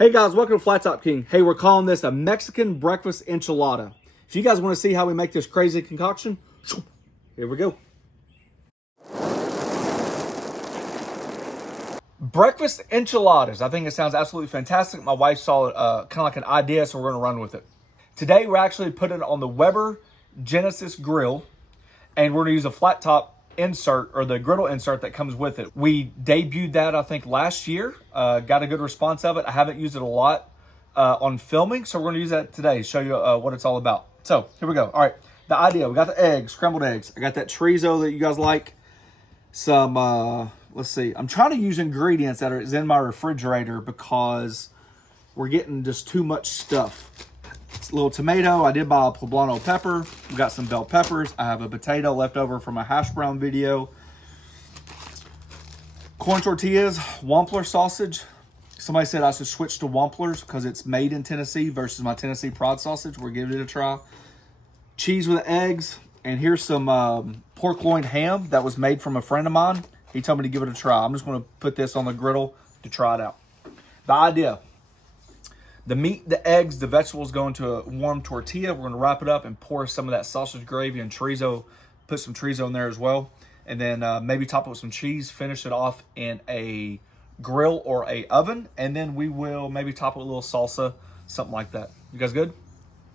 Hey guys, welcome to Flat Top King. Hey, we're calling this a Mexican breakfast enchilada. If you guys want to see how we make this crazy concoction, here we go. Breakfast enchiladas. I think it sounds absolutely fantastic. My wife saw it kind of like an idea, so we're going to run with it. Today, we're actually putting it on the Weber Genesis grill, and we're going to use a flat top insert, or the griddle insert that comes with it. We debuted that, I think, last year. Got a good response of it. I haven't used it a lot on filming, so we're going to use that today, show you what it's all about. So, here we go. All right, the idea. We got the eggs, scrambled eggs. I got that chorizo that you guys like. Some, let's see. I'm trying to use ingredients that are in my refrigerator because we're getting just too much stuff. It's a little tomato. I did buy a poblano pepper. We got some bell peppers. I have a potato left over from a hash brown video. Corn tortillas, Wampler sausage. Somebody said I should switch to Wamplers because it's made in Tennessee versus my Tennessee Pride sausage. We're giving it a try. Cheese with eggs. And here's some pork loin ham that was made from a friend of mine. He told me to give it a try. I'm just going to put this on the griddle to try it out. The idea. The meat, the eggs, the vegetables go into a warm tortilla. We're going to wrap it up and pour some of that sausage gravy and chorizo. Put some chorizo in there as well. And then maybe top it with some cheese. Finish it off in a grill or a oven. And then we will maybe top it with a little salsa, something like that. You guys good?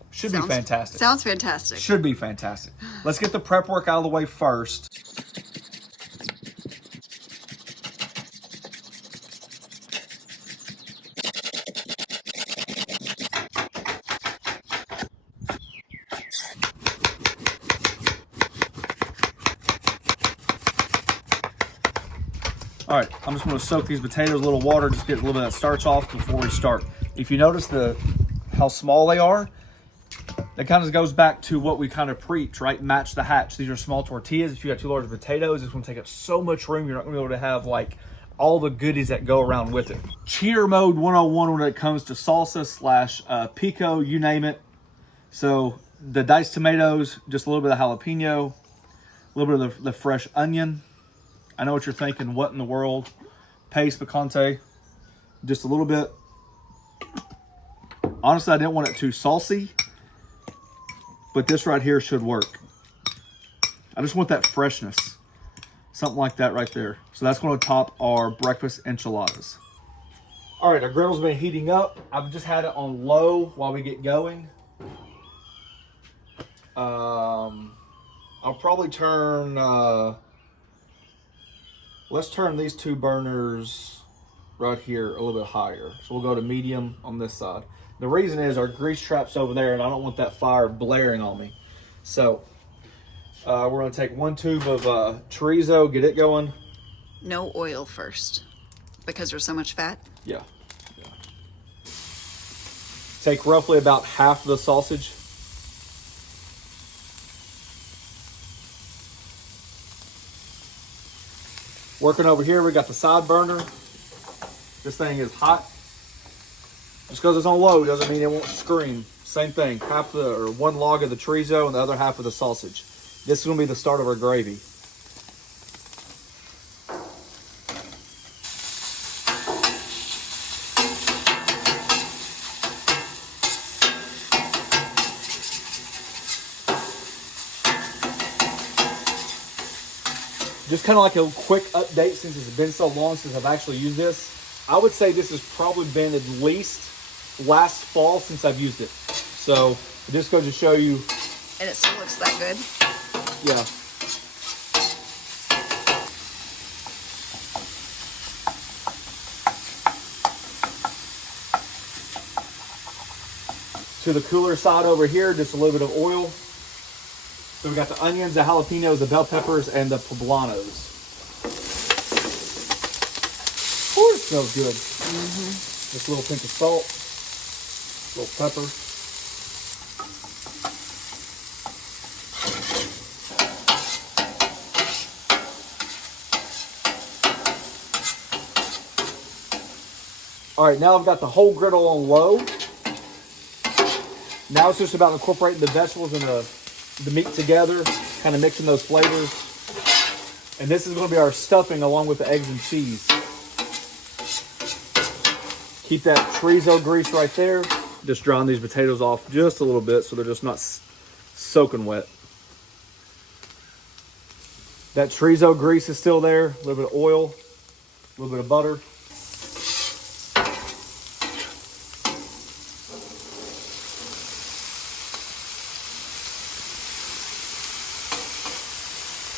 Should be fantastic. Sounds fantastic. Should be fantastic. Let's get the prep work out of the way first. All right, I'm just going to soak these potatoes in a little water, just get a little bit of that starch off before we start. If you notice how small they are, that kind of goes back to what we kind of preach, right? Match the hatch. These are small tortillas. If you got 2 large potatoes, it's going to take up so much room. You're not going to be able to have like all the goodies that go around with it. Cheater mode 101 when it comes to salsa slash pico, you name it. So the diced tomatoes, just a little bit of jalapeno, a little bit of the fresh onion. I know what you're thinking. What in the world? Paste picante. Just a little bit. Honestly, I didn't want it too saucy, but this right here should work. I just want that freshness. Something like that right there. So that's going to top our breakfast enchiladas. All right, our griddle's been heating up. I've just had it on low while we get going. I'll probably turn... let's turn these 2 burners right here a little bit higher. So we'll go to medium on this side. The reason is our grease trap's over there and I don't want that fire blaring on me. So we're going to take 1 tube of chorizo, get it going. No oil first because there's so much fat. Yeah. Take roughly about half of the sausage. Working over here, we got the side burner. This thing is hot. Just because it's on low doesn't mean it won't scream. Same thing, 1 log of the chorizo and the other half of the sausage. This is going to be the start of our gravy. Just kind of like a quick update since it's been so long since I've actually used this. I would say this has probably been at least last fall since I've used it. So it just goes to show you. And it still looks that good. Yeah. To the cooler side over here, just a little bit of oil. So we got the onions, the jalapenos, the bell peppers, and the poblanos. Ooh, it smells good. Just a little pinch of salt, a little pepper. All right, now I've got the whole griddle on low. Now it's just about incorporating the vegetables and the meat together, kind of mixing those flavors. And this is going to be our stuffing along with the eggs and cheese. Keep that chorizo grease right there. Just drying these potatoes off just a little bit so they're just not soaking wet. That chorizo grease is still there. A little bit of oil, a little bit of butter.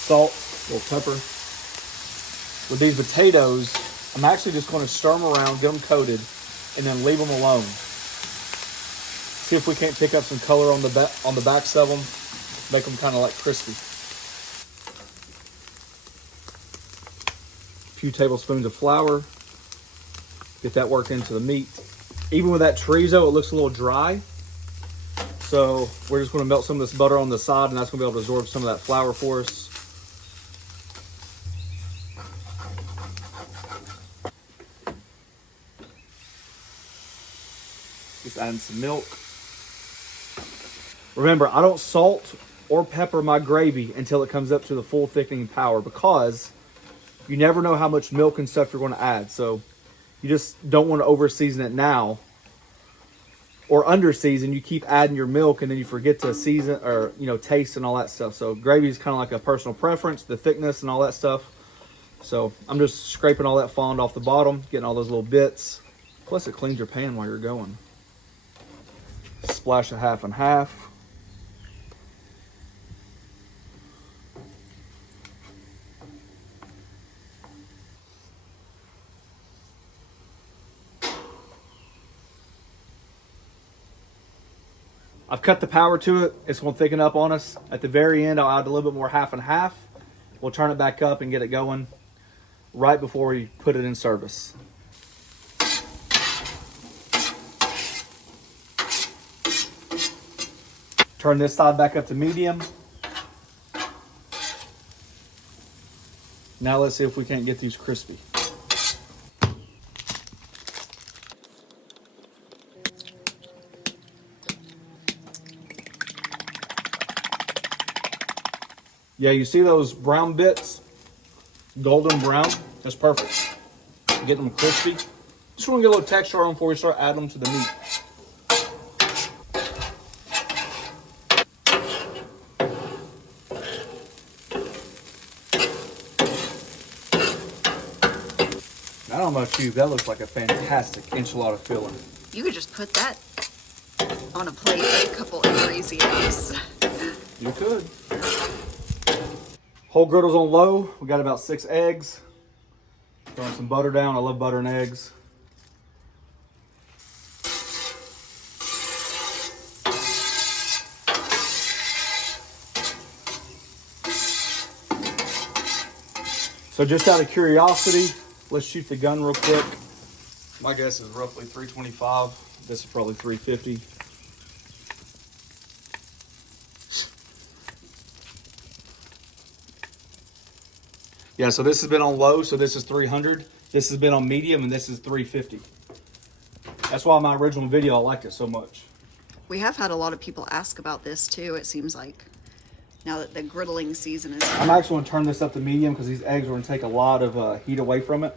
Salt, a little pepper. With these potatoes, I'm actually just going to stir them around, get them coated, and then leave them alone. See if we can't pick up some color on the backs of them, make them kind of like crispy. A few tablespoons of flour. Get that worked into the meat. Even with that chorizo, it looks a little dry. So we're just going to melt some of this butter on the side, and that's going to be able to absorb some of that flour for us. Just adding some milk. Remember, I don't salt or pepper my gravy until it comes up to the full thickening power, because you never know how much milk and stuff you're going to add. So you just don't want to over season it now or under season. You keep adding your milk and then you forget to season or, taste and all that stuff. So gravy is kind of like a personal preference, the thickness and all that stuff. So I'm just scraping all that fond off the bottom, getting all those little bits. Plus it cleans your pan while you're going. Splash of half and half. I've cut the power to it. It's going to thicken up on us. At the very end, I'll add a little bit more half and half. We'll turn it back up and get it going right before we put it in service. Turn this side back up to medium. Now let's see if we can't get these crispy. Yeah, you see those brown bits? Golden brown? That's perfect. Get them crispy. Just want to get a little texture on them before we start adding them to the meat. I don't know about you, that looks like a fantastic enchilada filling. You could just put that on a plate with a couple of crazy eggs. You could. Whole griddle's on low. We got about 6 eggs. Throwing some butter down. I love butter and eggs. So just out of curiosity, let's shoot the gun real quick. My guess is roughly 325. This is probably 350. Yeah, so this has been on low, so this is 300. This has been on medium, and this is 350. That's why my original video, I liked it so much. We have had a lot of people ask about this too, it seems like, now that the griddling season is. I'm actually going to turn this up to medium because these eggs are going to take a lot of heat away from it.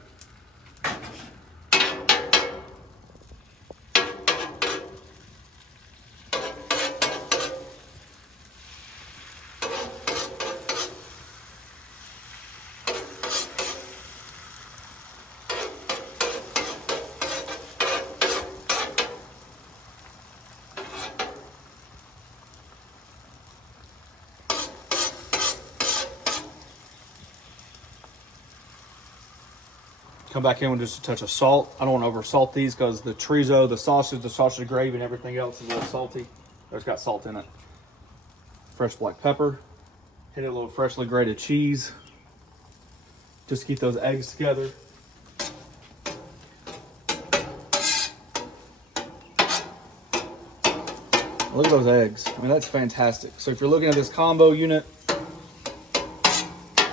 Come back in with just a touch of salt. I don't want to over salt these because the chorizo, the sausage gravy, and everything else is a little salty. It's got salt in it. Fresh black pepper. Hit it a little freshly grated cheese. Just to keep those eggs together. Look at those eggs. I mean, that's fantastic. So if you're looking at this combo unit,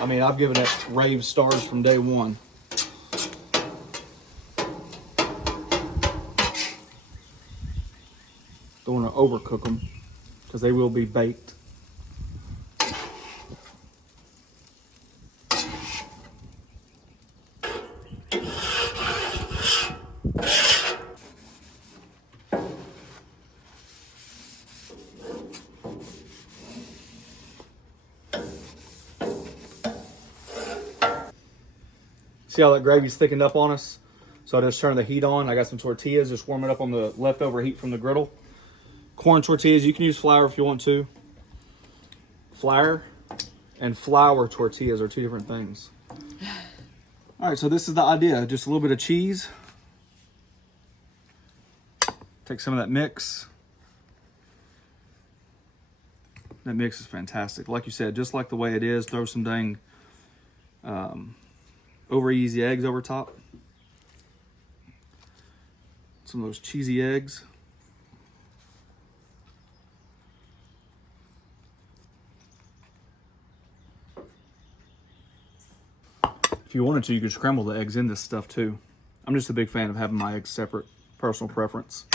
I mean, I've given it rave stars from day one. Don't want to overcook them because they will be baked. See how that gravy's thickened up on us? So I just turned the heat on. I got some tortillas, just warm it up on the leftover heat from the griddle. Corn tortillas, you can use flour if you want to. Flour and flour tortillas are two different things. All right, so this is the idea. Just a little bit of cheese. Take some of that mix. That mix is fantastic. Like you said, just like the way it is, throw some dang over easy eggs over top. Some of those cheesy eggs. If you wanted to, you could scramble the eggs in this stuff too. I'm just a big fan of having my eggs separate, personal preference.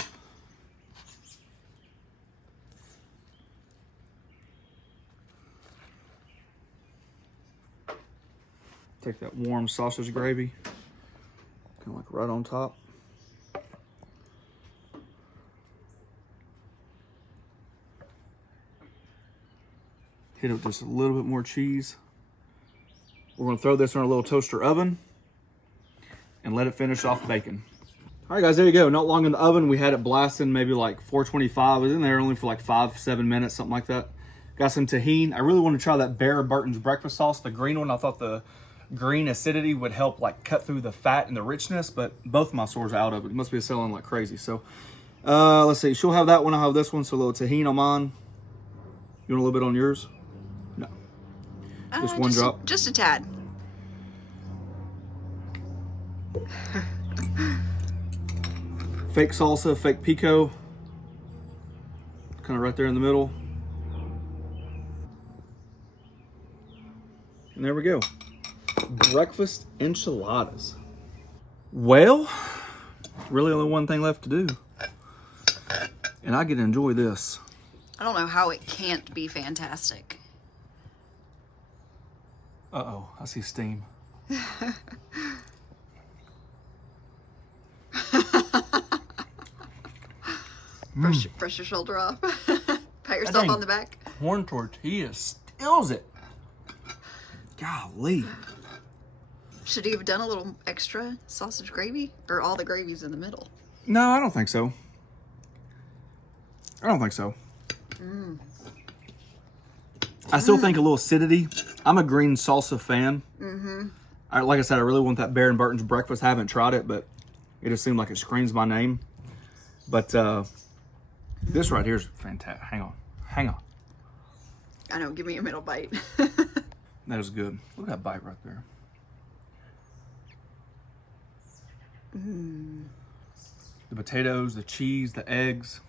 Take that warm sausage gravy, kind of like right on top. Hit it with just a little bit more cheese. We're gonna throw this in our little toaster oven and let it finish off bacon. All right, guys, there you go. Not long in the oven. We had it blasting, maybe like 425. It was in there only for like 5-7 minutes, something like that. Got some tahini. I really want to try that Bear Burton's breakfast sauce, the green one. I thought the green acidity would help like cut through the fat and the richness, but both of my stores are out of it. It must be selling like crazy. So let's see. She'll have that one. I'll have this one. So a little tahini on mine. You want a little bit on yours? No. Just one drop. Just a tad. Fake salsa, fake pico. Kind of right there in the middle. And there we go. Breakfast enchiladas. Well, really only one thing left to do. And I get to enjoy this. I don't know how it can't be fantastic. Uh-oh, I see steam. Brush your shoulder off. Pat yourself on the back. Corn tortilla steals it. Golly. Should you have done a little extra sausage gravy? Or all the gravy's in the middle? No, I don't think so. I don't think so. I still think a little acidity. I'm a green salsa fan. Like I said, I really want that Bear and Burton's breakfast. I haven't tried it, but it just seemed like it screams my name. But this right here is fantastic. Hang on. I know, give me a middle bite. That is good. Look at that bite right there. The potatoes, the cheese, the eggs.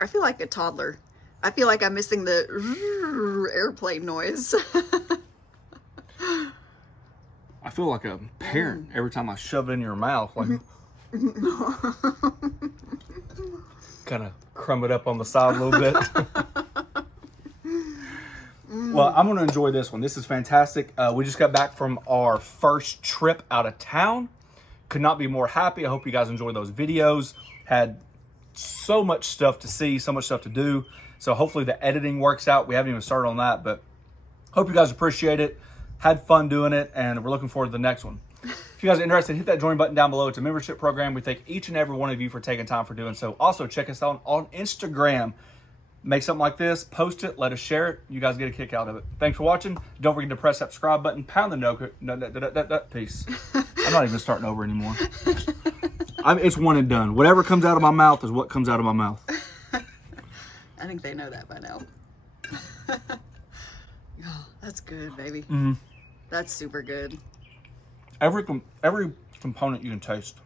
I feel like a toddler. I feel like I'm missing the airplane noise. I feel like a parent every time I shove it in your mouth. Like, kind of crumb it up on the side a little bit. Well, I'm going to enjoy this one. This is fantastic. We just got back from our first trip out of town. Could not be more happy. I hope you guys enjoyed those videos. Had so much stuff to see, so much stuff to do. So hopefully the editing works out. We haven't even started on that, but hope you guys appreciate it. Had fun doing it, and we're looking forward to the next one. If you guys are interested, hit that join button down below. It's a membership program. We thank each and every one of you for taking time for doing so. Also, check us out on Instagram. Make something like this, post it, let us share it. You guys get a kick out of it. Thanks for watching. Don't forget to press that subscribe button, pound the peace. I'm not even starting over anymore. It's one and done. Whatever comes out of my mouth is what comes out of my mouth. I think they know that by now. Oh, that's good, baby. Mm-hmm. That's super good. Every component you can taste.